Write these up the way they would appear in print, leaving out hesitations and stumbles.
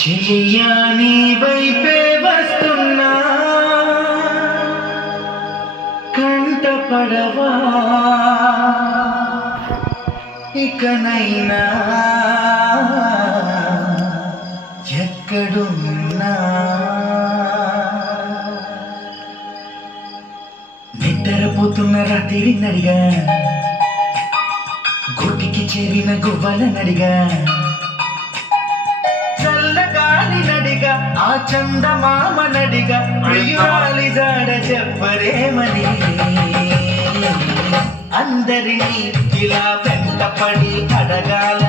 చెలియా నీ వైపే వస్తున్నా కంట పడవా ఇకనైనా ఎక్కడున్నా నిద్రపోతున్న రాత్రి నడిగా గుడికి చేరిన గువ్వల నడిగా చల్లగాలి నడిగా ఆ చందమామ నడిగా ప్రియురాలి జాడ చెప్పరేమని అందరినీ ఇలా వెంటపడి అడగాల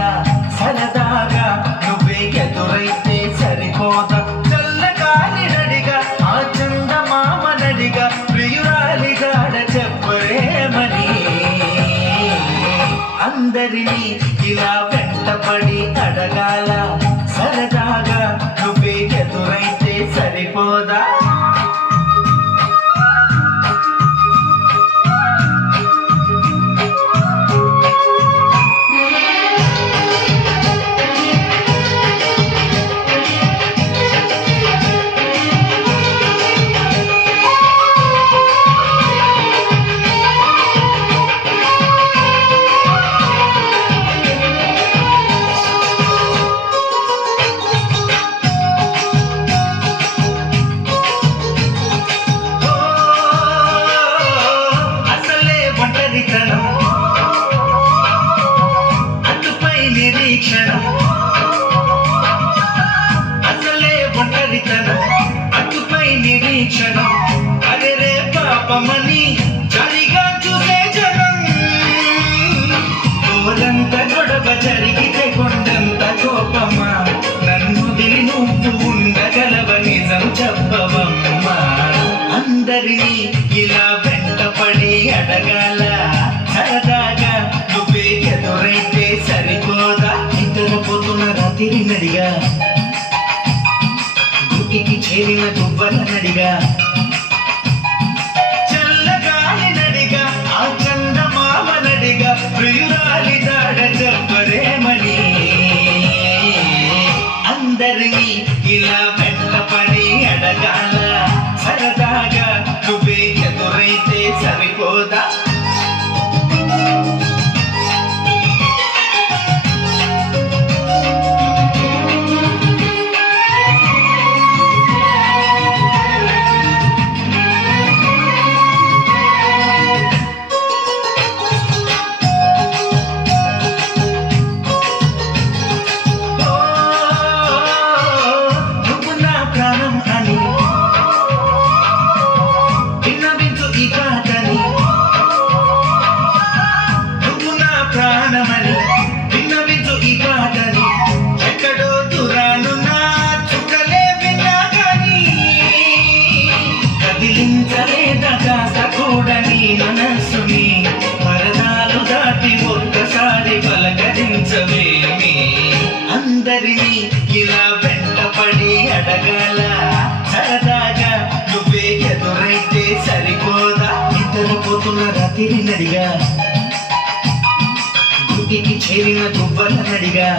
సరదాగా నువ్వే ఎదురైతే సరిపోదా చల్లగాలి నడిగా ఆ చందమామ నడిగా ప్రియురాలి జాడ చెప్పరేమని అందరినీ ఇలా వెంటపడి అడగాల సరదాగా నువ్వే ఎదురైతే సరిపోదా అసలే ఒంటరితనం అటుపై నిరీక్షణం అరే రే పాపమని జరిగా చూసే జనం కోరంత గొడవ జరిగితే కొండంత కోపమా నన్ను దిలి నువ్వు ఉండగలవ నిజం చెప్పవమ్మా అందరినీ ఇలా వెంటపడి అడగాల సరదాగా నువ్వే ఎదురైతే సరిపోదా నిద్రపోతున్న రాత్రి నడిగా గుడికి చేరిన గువ్వల నడిగా చల్లగాలి నడిగా ఆ చందమామ నడిగా ప్రియురాలి జాడ చెప్పరేమని అందరినీ ఇలా వెంటపడి అడగాల సరదాగా నువ్వే ఎదురైతే సరిపోదా ఎక్కడో దూరానున్న చుక్కలే విన్నా గాని కదిలించలేదగా కూడని మనస్సుని పరదాలు దాటి ఒక్కసారి పలకరించవేమి అందరినీ ఇలా వెంటపడి అడగాల సరదాగా నువ్వే ఎదురైతే సరిపోదా నిద్రపోతున్న రాత్రి నడిగా గుడికి చేరిన గువ్వల నడిగా